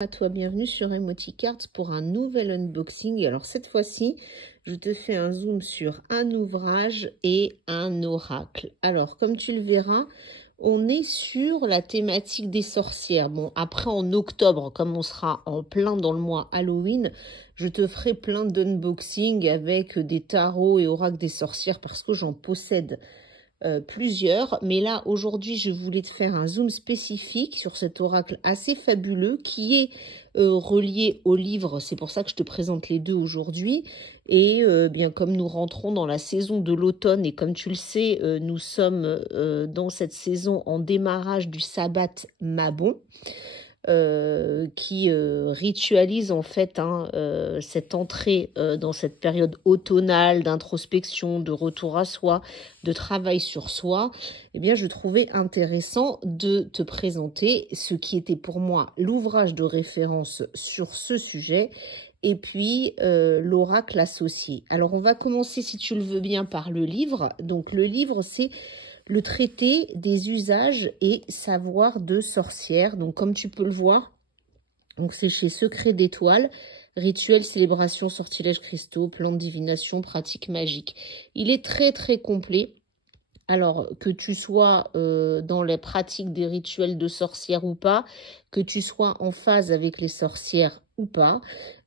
À toi, bienvenue sur Emoticards pour un nouvel unboxing. Alors cette fois-ci, je te fais un zoom sur un ouvrage et un oracle. Alors comme tu le verras, on est sur la thématique des sorcières. Bon, après en octobre, comme on sera en plein dans le mois Halloween, je te ferai plein d'unboxing avec des tarots et oracles des sorcières parce que j'en possède plusieurs, mais là aujourd'hui je voulais te faire un zoom spécifique sur cet oracle assez fabuleux qui est relié au livre. C'est pour ça que je te présente les deux aujourd'hui. Et bien comme nous rentrons dans la saison de l'automne et comme tu le sais, nous sommes dans cette saison en démarrage du sabbat Mabon. Qui ritualise en fait cette entrée dans cette période automnale d'introspection, de retour à soi, de travail sur soi. Eh bien, je trouvais intéressant de te présenter ce qui était pour moi l'ouvrage de référence sur ce sujet et puis l'oracle associé. Alors, on va commencer, si tu le veux bien, par le livre. Donc, le livre, c'est le traité des usages et savoirs de sorcières. Donc, comme tu peux le voir, c'est chez Secret d'étoiles, rituels, célébrations, sortilèges cristaux, plantes, divination, pratiques magiques. Il est très, très complet. Alors, que tu sois dans les pratiques des rituels de sorcières ou pas, que tu sois en phase avec les sorcières ou pas,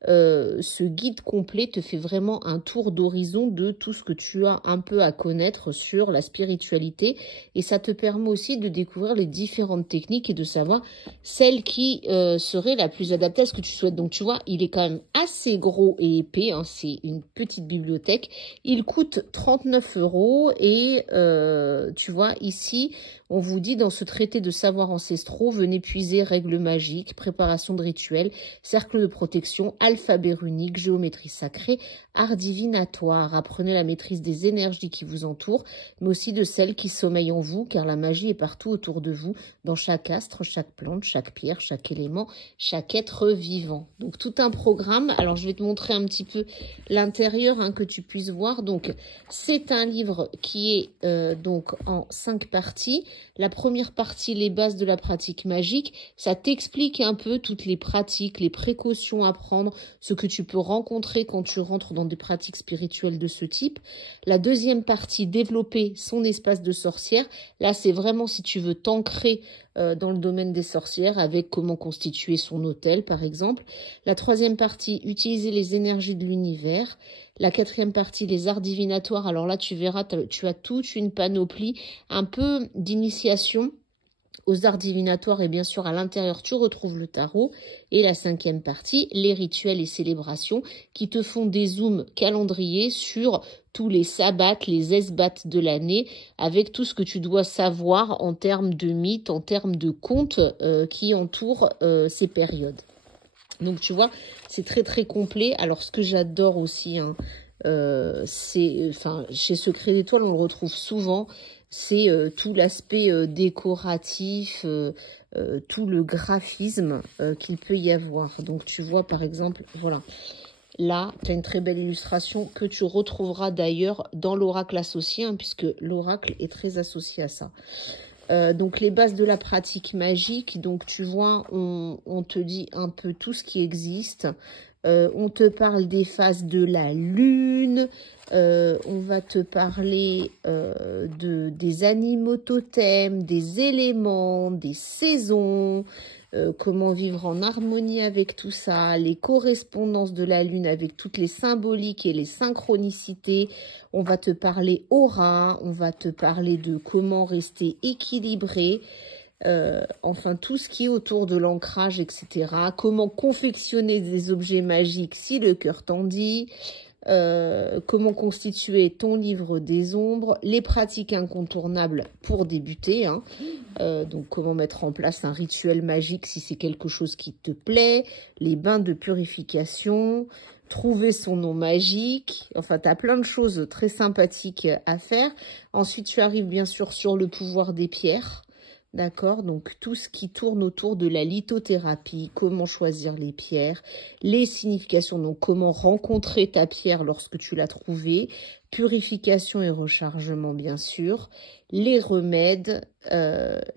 ce guide complet te fait vraiment un tour d'horizon de tout ce que tu as un peu à connaître sur la spiritualité et ça te permet aussi de découvrir les différentes techniques et de savoir celle qui serait la plus adaptée à ce que tu souhaites. Donc tu vois, il est quand même assez gros et épais, hein, c'est une petite bibliothèque. Il coûte 39 € et tu vois ici, on vous dit dans ce traité de savoirs ancestraux, venez puiser règles magiques, préparation de rituels, cercle de protection, alphabet runique, géométrie sacrée, art divinatoire. Apprenez la maîtrise des énergies qui vous entourent, mais aussi de celles qui sommeillent en vous, car la magie est partout autour de vous, dans chaque astre, chaque plante, chaque pierre, chaque élément, chaque être vivant. Donc tout un programme. Alors je vais te montrer un petit peu l'intérieur que tu puisses voir. Donc c'est un livre qui est donc en 5 parties. La première partie, les bases de la pratique magique, ça t'explique un peu toutes les pratiques, les précautions à prendre, ce que tu peux rencontrer quand tu rentres dans des pratiques spirituelles de ce type. La deuxième partie, développer son espace de sorcière. Là, c'est vraiment si tu veux t'ancrer dans le domaine des sorcières avec comment constituer son hôtel, par exemple. La troisième partie, utiliser les énergies de l'univers. La quatrième partie, les arts divinatoires. Alors là, tu verras, tu as toute une panoplie, un peu d'initiation aux arts divinatoires et bien sûr à l'intérieur, tu retrouves le tarot. Et la cinquième partie, les rituels et célébrations qui te font des zooms calendriers sur tous les sabbats, les esbats de l'année avec tout ce que tu dois savoir en termes de mythes, en termes de contes qui entourent ces périodes. Donc tu vois, c'est très très complet. Alors ce que j'adore aussi, c'est, chez Secret d'étoiles, on le retrouve souvent, c'est tout l'aspect décoratif, tout le graphisme qu'il peut y avoir. Donc tu vois par exemple, voilà, là tu as une très belle illustration que tu retrouveras d'ailleurs dans l'oracle associé, puisque l'oracle est très associé à ça. Donc les bases de la pratique magique, donc tu vois, on te dit un peu tout ce qui existe. On te parle des phases de la lune, on va te parler des animaux totems, des éléments, des saisons, comment vivre en harmonie avec tout ça, les correspondances de la lune avec toutes les symboliques et les synchronicités. On va te parler aura, on va te parler de comment rester équilibré, enfin tout ce qui est autour de l'ancrage, etc. Comment confectionner des objets magiques si le cœur t'en dit. Comment constituer ton livre des ombres, les pratiques incontournables pour débuter, donc comment mettre en place un rituel magique si c'est quelque chose qui te plaît, les bains de purification, trouver son nom magique, enfin tu as plein de choses très sympathiques à faire. Ensuite tu arrives bien sûr sur le pouvoir des pierres. D'accord, donc tout ce qui tourne autour de la lithothérapie, comment choisir les pierres, les significations, donc comment rencontrer ta pierre lorsque tu l'as trouvée, purification et rechargement bien sûr, les remèdes,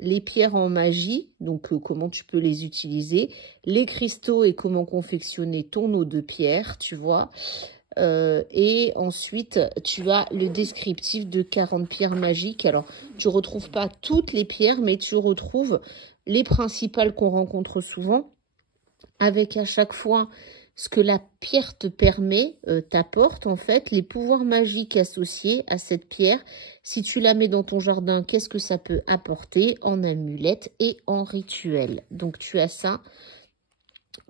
les pierres en magie, donc comment tu peux les utiliser, les cristaux et comment confectionner ton eau de pierre, tu vois. Et ensuite, tu as le descriptif de 40 pierres magiques. Alors, tu retrouves pas toutes les pierres, mais tu retrouves les principales qu'on rencontre souvent, avec à chaque fois ce que la pierre te permet, t'apporte en fait, les pouvoirs magiques associés à cette pierre. Si tu la mets dans ton jardin, qu'est-ce que ça peut apporter en amulette et en rituel. Donc, tu as ça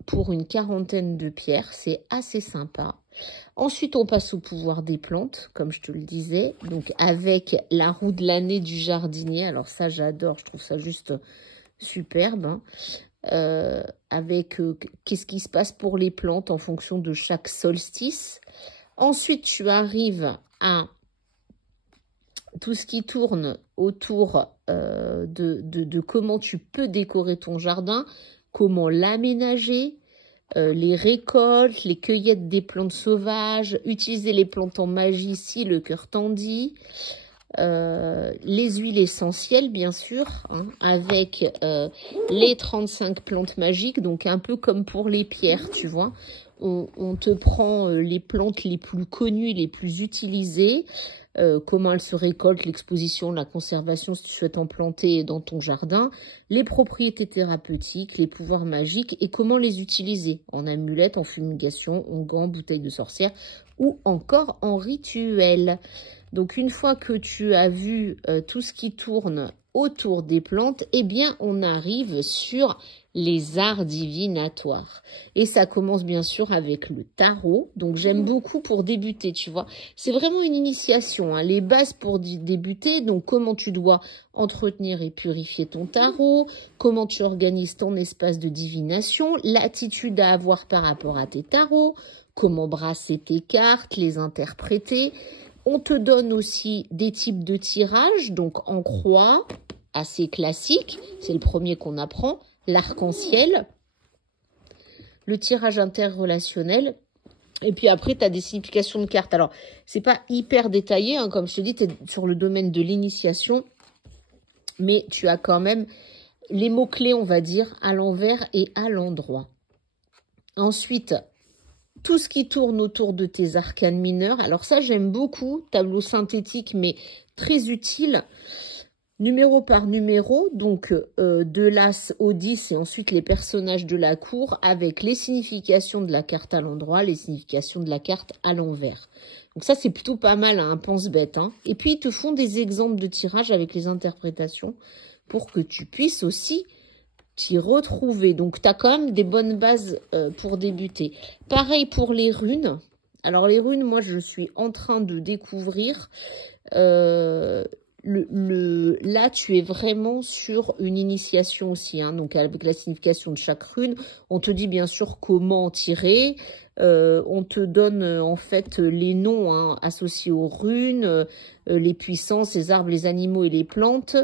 pour une quarantaine de pierres, c'est assez sympa. Ensuite, on passe au pouvoir des plantes, comme je te le disais, donc avec la roue de l'année du jardinier. Alors ça, j'adore, je trouve ça juste superbe. Hein. Avec qu'est-ce qui se passe pour les plantes en fonction de chaque solstice. Ensuite, tu arrives à tout ce qui tourne autour de comment tu peux décorer ton jardin, comment l'aménager, les récoltes, les cueillettes des plantes sauvages, utiliser les plantes en magie si le cœur t'en dit, les huiles essentielles bien sûr, hein, avec les 35 plantes magiques, donc un peu comme pour les pierres, tu vois. On te prend les plantes les plus connues, les plus utilisées, comment elles se récoltent, l'exposition, la conservation si tu souhaites en planter dans ton jardin, les propriétés thérapeutiques, les pouvoirs magiques et comment les utiliser en amulette, en fumigation, en gants, bouteilles de sorcière ou encore en rituel. Donc une fois que tu as vu tout ce qui tourne autour des plantes, eh bien on arrive sur les arts divinatoires. Et ça commence bien sûr avec le tarot. Donc j'aime beaucoup pour débuter, tu vois. C'est vraiment une initiation, hein, les bases pour débuter. Donc comment tu dois entretenir et purifier ton tarot, comment tu organises ton espace de divination, l'attitude à avoir par rapport à tes tarots, comment brasser tes cartes, les interpréter. On te donne aussi des types de tirages, donc en croix, assez classique, c'est le premier qu'on apprend, l'arc-en-ciel, le tirage interrelationnel, et puis après, tu as des significations de cartes. Alors, c'est pas hyper détaillé, hein, comme je te dis, tu es sur le domaine de l'initiation, mais tu as quand même les mots-clés, on va dire, à l'envers et à l'endroit. Ensuite, tout ce qui tourne autour de tes arcanes mineurs. Alors ça, j'aime beaucoup. Tableau synthétique, mais très utile. Numéro par numéro, donc de l'As au 10 et ensuite les personnages de la cour avec les significations de la carte à l'endroit, les significations de la carte à l'envers. Donc ça, c'est plutôt pas mal, hein, pense-bête. Hein. Et puis, ils te font des exemples de tirage avec les interprétations pour que tu puisses aussi t'y retrouver. Donc, tu as quand même des bonnes bases pour débuter. Pareil pour les runes. Alors, les runes, moi, je suis en train de découvrir. Là, tu es vraiment sur une initiation aussi. Hein, donc, avec la signification de chaque rune, on te dit bien sûr comment tirer. On te donne en fait les noms hein, associés aux runes, les puissances, les arbres, les animaux et les plantes.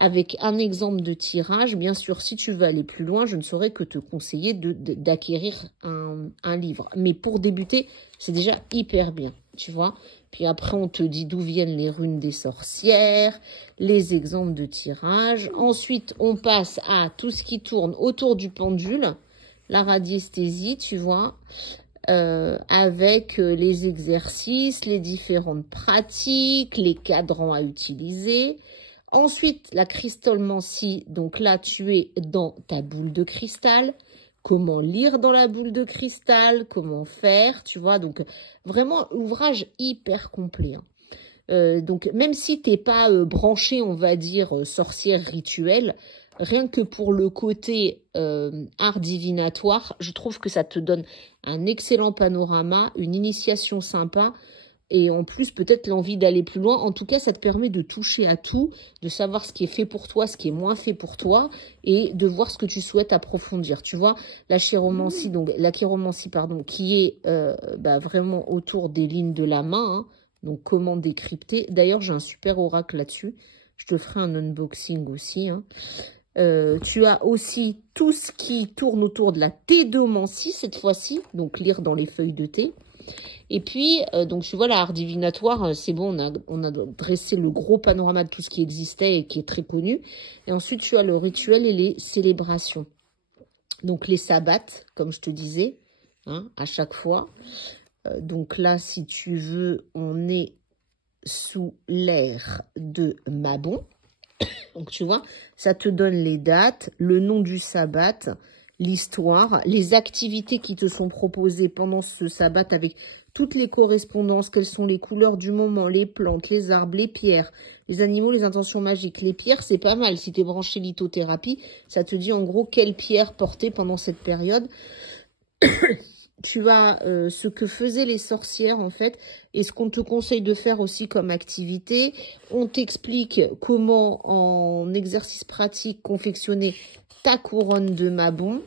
Avec un exemple de tirage, bien sûr, si tu veux aller plus loin, je ne saurais que te conseiller d'acquérir un livre. Mais pour débuter, c'est déjà hyper bien, tu vois. Puis après, on te dit d'où viennent les runes des sorcières, les exemples de tirage. Ensuite, on passe à tout ce qui tourne autour du pendule, la radiesthésie, tu vois, avec les exercices, les différentes pratiques, les cadrans à utiliser. Ensuite, la cristallomancie, donc là, tu es dans ta boule de cristal. Comment lire dans la boule de cristal, comment faire, tu vois. Donc, vraiment, ouvrage hyper complet. Hein. Donc, même si tu n'es pas branché, on va dire, sorcière rituelle, rien que pour le côté art divinatoire, je trouve que ça te donne un excellent panorama, une initiation sympa. Et en plus, peut-être l'envie d'aller plus loin. En tout cas, ça te permet de toucher à tout, de savoir ce qui est fait pour toi, ce qui est moins fait pour toi, et de voir ce que tu souhaites approfondir. Tu vois, la chiromancie, donc la chiromancie, pardon, qui est vraiment autour des lignes de la main. Hein, donc, comment décrypter. D'ailleurs, j'ai un super oracle là-dessus. Je te ferai un unboxing aussi. Hein. Tu as aussi tout ce qui tourne autour de la thédomancie cette fois-ci. Donc, lire dans les feuilles de thé. Et puis, donc tu vois, l'art divinatoire, c'est bon, on a dressé le gros panorama de tout ce qui existait et qui est très connu. Et ensuite, tu as le rituel et les célébrations. Donc, les sabbats, comme je te disais, hein, à chaque fois. Donc là, si tu veux, on est sous l'ère de Mabon. Donc, tu vois, ça te donne les dates, le nom du sabbat, l'histoire, les activités qui te sont proposées pendant ce sabbat avec toutes les correspondances, quelles sont les couleurs du moment, les plantes, les arbres, les pierres, les animaux, les intentions magiques. Les pierres, c'est pas mal. Si tu es branché lithothérapie, ça te dit en gros quelle pierre porter pendant cette période. Tu as ce que faisaient les sorcières en fait et ce qu'on te conseille de faire aussi comme activité. On t'explique comment en exercice pratique confectionner ta couronne de Mabon,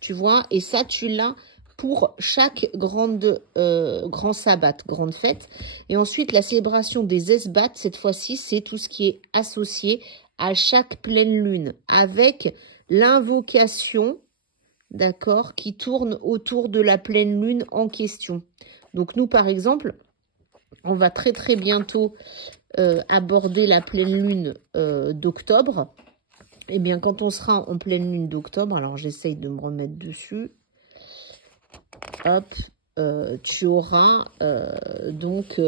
tu vois, et ça tu l'as pour chaque grand sabbat, grande fête. Et ensuite la célébration des esbats, cette fois-ci c'est tout ce qui est associé à chaque pleine lune avec l'invocation, d'accord, qui tourne autour de la pleine lune en question. Donc nous, par exemple, on va très très bientôt aborder la pleine lune d'octobre. Eh bien, quand on sera en pleine lune d'octobre, alors j'essaye de me remettre dessus. Hop, tu auras donc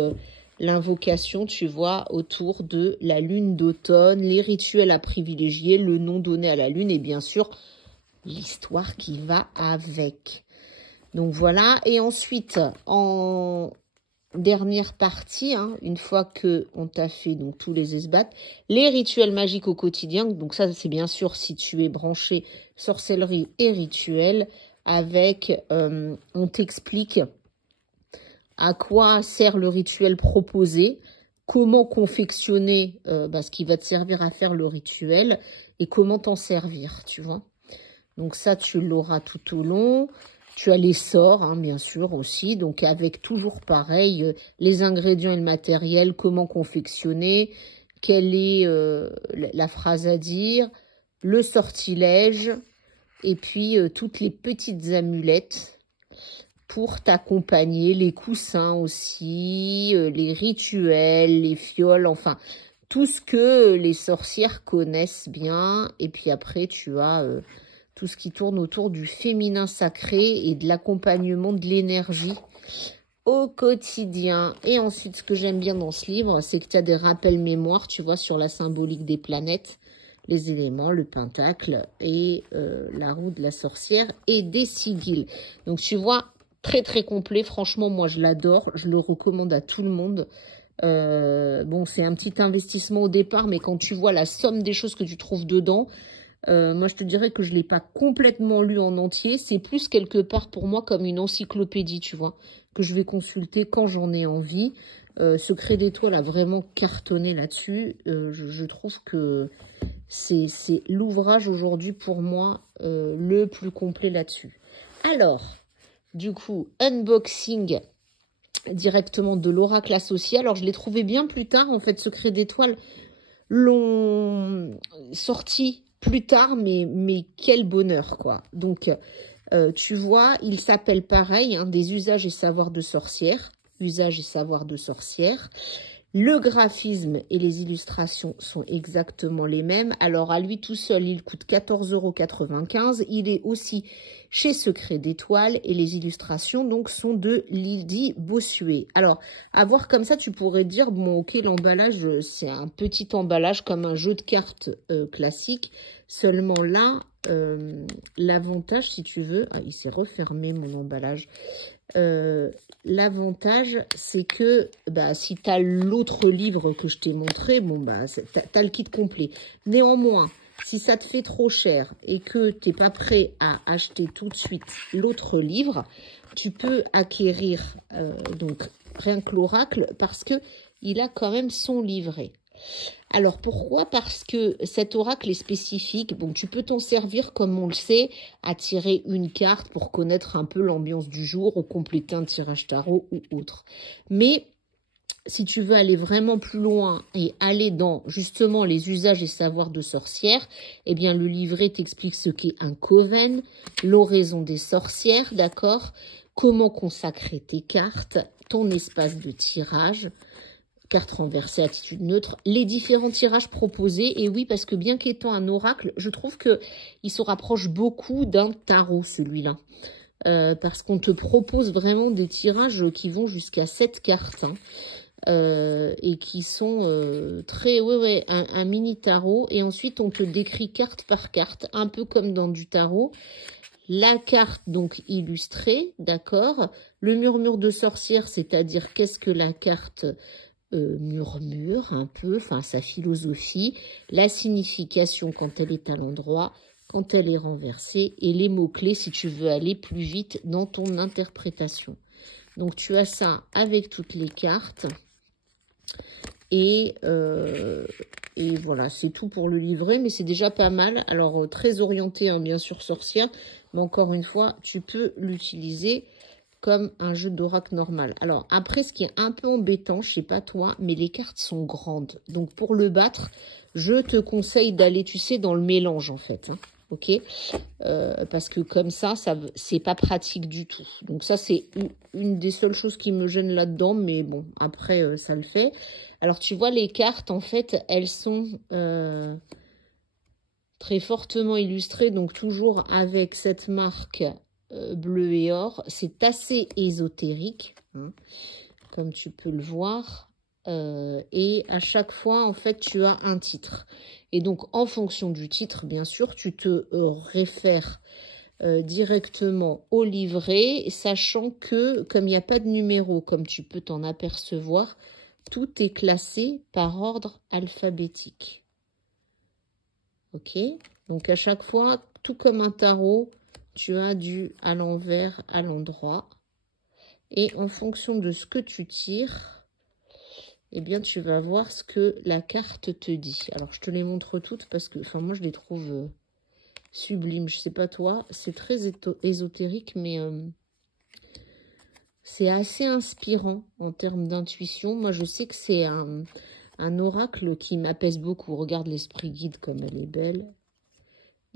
l'invocation, tu vois, autour de la lune d'automne, les rituels à privilégier, le nom donné à la lune et bien sûr l'histoire qui va avec. Donc voilà, et ensuite en dernière partie, hein, une fois que on t'a fait donc tous les esbats, les rituels magiques au quotidien. Donc ça c'est bien sûr si tu es branché sorcellerie et rituels avec, on t'explique à quoi sert le rituel proposé, comment confectionner ce qui va te servir à faire le rituel et comment t'en servir, tu vois. Donc ça, tu l'auras tout au long. Tu as les sorts, hein, bien sûr, aussi. Donc avec toujours pareil, les ingrédients et le matériel, comment confectionner, quelle est la phrase à dire, le sortilège, et puis toutes les petites amulettes pour t'accompagner, les coussins aussi, les rituels, les fioles, enfin, tout ce que les sorcières connaissent bien. Et puis après, tu as tout ce qui tourne autour du féminin sacré et de l'accompagnement de l'énergie au quotidien. Et ensuite, ce que j'aime bien dans ce livre, c'est que tu as des rappels mémoire, tu vois, sur la symbolique des planètes, les éléments, le pentacle et la roue de la sorcière et des sigils. Donc, tu vois, très, très complet. Franchement, moi, je l'adore. Je le recommande à tout le monde. Bon, c'est un petit investissement au départ, mais quand tu vois la somme des choses que tu trouves dedans, moi, je te dirais que je ne l'ai pas complètement lu en entier. C'est plus quelque part pour moi comme une encyclopédie, tu vois, que je vais consulter quand j'en ai envie. Secret d'étoile a vraiment cartonné là-dessus. Je trouve que c'est l'ouvrage aujourd'hui pour moi le plus complet là-dessus. Alors, du coup, unboxing directement de l'oracle associé. Alors, je l'ai trouvé bien plus tard, en fait, Secret d'étoile l'ont sorti plus tard, mais quel bonheur, quoi. Donc, tu vois, il s'appelle pareil, hein, des usages et savoirs de sorcière. Usages et savoirs de sorcière. Le graphisme et les illustrations sont exactement les mêmes. Alors, à lui tout seul, il coûte 14,95 €. Il est aussi chez Secret d'étoile et les illustrations, donc, sont de Lydie Bossuet. Alors, à voir comme ça, tu pourrais dire, bon, ok, l'emballage, c'est un petit emballage comme un jeu de cartes classique. Seulement là, l'avantage, si tu veux, il s'est refermé mon emballage. L'avantage, c'est que si tu as l'autre livre que je t'ai montré, bon, tu as le kit complet. Néanmoins, si ça te fait trop cher et que tu n'es pas prêt à acheter tout de suite l'autre livre, tu peux acquérir donc rien que l'oracle parce que il a quand même son livret. Alors, pourquoi? Parce que cet oracle est spécifique. Bon, tu peux t'en servir, comme on le sait, à tirer une carte pour connaître un peu l'ambiance du jour ou compléter un tirage tarot ou autre. Mais si tu veux aller vraiment plus loin et aller dans justement les usages et savoirs de sorcière, eh bien le livret t'explique ce qu'est un coven, l'oraison des sorcières, d'accord? Comment consacrer tes cartes, ton espace de tirage, carte renversée, attitude neutre, les différents tirages proposés. Et oui, parce que bien qu'étant un oracle, je trouve que il se rapproche beaucoup d'un tarot, celui-là. Parce qu'on te propose vraiment des tirages qui vont jusqu'à 7 cartes, hein. Et qui sont très, un mini tarot, et ensuite on te décrit carte par carte, un peu comme dans du tarot. La carte donc illustrée, d'accord, le murmure de sorcière, c'est-à-dire qu'est-ce que la carte murmure un peu, enfin sa philosophie, la signification quand elle est à l'endroit, quand elle est renversée, et les mots-clés si tu veux aller plus vite dans ton interprétation. Donc tu as ça avec toutes les cartes. Et voilà, c'est tout pour le livret, mais c'est déjà pas mal. Alors, très orienté, hein, bien sûr, sorcière, mais encore une fois, tu peux l'utiliser comme un jeu d'oracle normal. Alors, après, ce qui est un peu embêtant, je sais pas toi, mais les cartes sont grandes. Donc, pour le battre, je te conseille d'aller, tu sais, dans le mélange, en fait, hein. Ok, parce que comme ça c'est pas pratique du tout. Donc ça, c'est une des seules choses qui me gêne là-dedans, mais bon, après, ça le fait. Alors, tu vois, les cartes, en fait, elles sont très fortement illustrées, donc toujours avec cette marque bleu et or. C'est assez ésotérique, hein, comme tu peux le voir. Et à chaque fois, en fait, tu as un titre. Et donc, en fonction du titre, bien sûr, tu te réfères directement au livret, sachant que, comme il n'y a pas de numéro, comme tu peux t'en apercevoir, tout est classé par ordre alphabétique. Ok? Donc, à chaque fois, tout comme un tarot, tu as du à l'envers, à l'endroit. Et en fonction de ce que tu tires, eh bien, tu vas voir ce que la carte te dit. Alors, je te les montre toutes parce que, enfin, moi, je les trouve sublimes. Je sais pas toi, c'est très ésotérique, mais c'est assez inspirant en termes d'intuition. Moi, je sais que c'est un oracle qui m'apaise beaucoup. Regarde l'esprit guide comme elle est belle.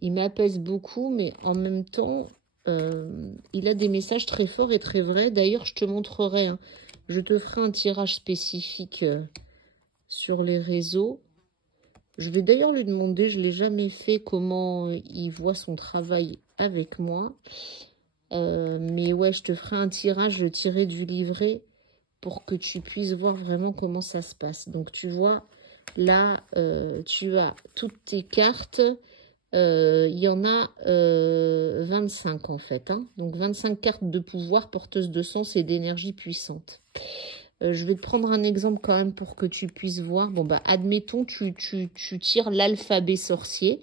Il m'apaise beaucoup, mais en même temps, il a des messages très forts et très vrais. D'ailleurs, je te montrerai, hein. Je te ferai un tirage spécifique sur les réseaux. Je vais d'ailleurs lui demander, je ne l'ai jamais fait, comment il voit son travail avec moi. Mais ouais, je te ferai un tirage tiré du livret pour que tu puisses voir vraiment comment ça se passe. Donc tu vois, là, tu as toutes tes cartes. Il y en a 25 en fait, hein. Donc 25 cartes de pouvoir porteuses de sens et d'énergie puissante. Je vais te prendre un exemple quand même pour que tu puisses voir. Bon, bah, admettons, tu tires l'alphabet sorcier.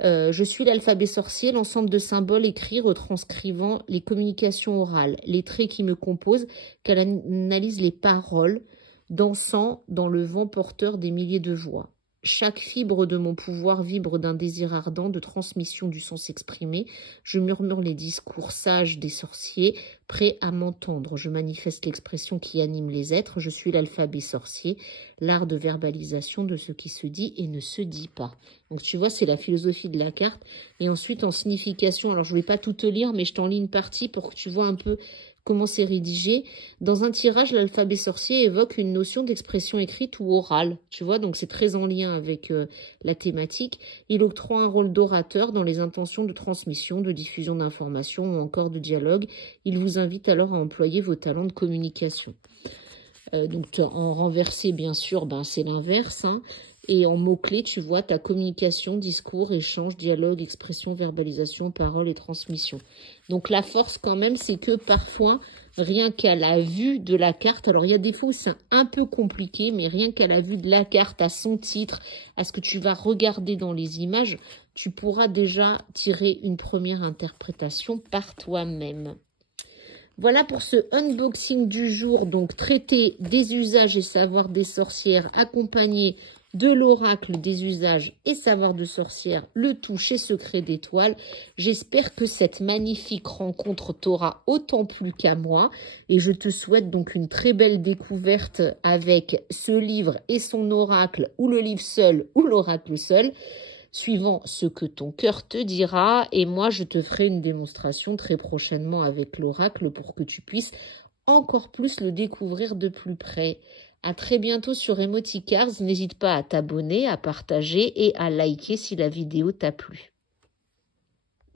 Je suis l'alphabet sorcier, l'ensemble de symboles écrits retranscrivant les communications orales, les traits qui me composent, qu'elle analyse les paroles, dansant dans le vent porteur des milliers de voix. Chaque fibre de mon pouvoir vibre d'un désir ardent de transmission du sens exprimé. Je murmure les discours sages des sorciers, prêts à m'entendre. Je manifeste l'expression qui anime les êtres. Je suis l'alphabet sorcier, l'art de verbalisation de ce qui se dit et ne se dit pas. Donc tu vois, c'est la philosophie de la carte. Et ensuite, en signification, alors je ne vais pas tout te lire, mais je t'en lis une partie pour que tu vois un peu comment c'est rédigé. Dans un tirage, l'alphabet sorcier évoque une notion d'expression écrite ou orale. Tu vois, donc c'est très en lien avec la thématique. Il octroie un rôle d'orateur dans les intentions de transmission, de diffusion d'informations ou encore de dialogue. Il vous invite alors à employer vos talents de communication. Donc en renversé, bien sûr, ben, c'est l'inverse, hein. Et en mots-clés, tu vois, ta communication, discours, échange, dialogue, expression, verbalisation, parole et transmission. Donc la force quand même, c'est que parfois, rien qu'à la vue de la carte, alors il y a des fois où c'est un peu compliqué, mais rien qu'à la vue de la carte, à son titre, à ce que tu vas regarder dans les images, tu pourras déjà tirer une première interprétation par toi-même. Voilà pour ce unboxing du jour, donc traiter des usages et savoirs des sorcières, accompagné de l'oracle des usages et savoirs de sorcière, le tout chez Secret d'Étoile. J'espère que cette magnifique rencontre t'aura autant plu qu'à moi et je te souhaite donc une très belle découverte avec ce livre et son oracle, ou le livre seul ou l'oracle seul, suivant ce que ton cœur te dira. Et moi, je te ferai une démonstration très prochainement avec l'oracle pour que tu puisses encore plus le découvrir de plus près. À très bientôt sur Emoticars. N'hésite pas à t'abonner, à partager et à liker si la vidéo t'a plu.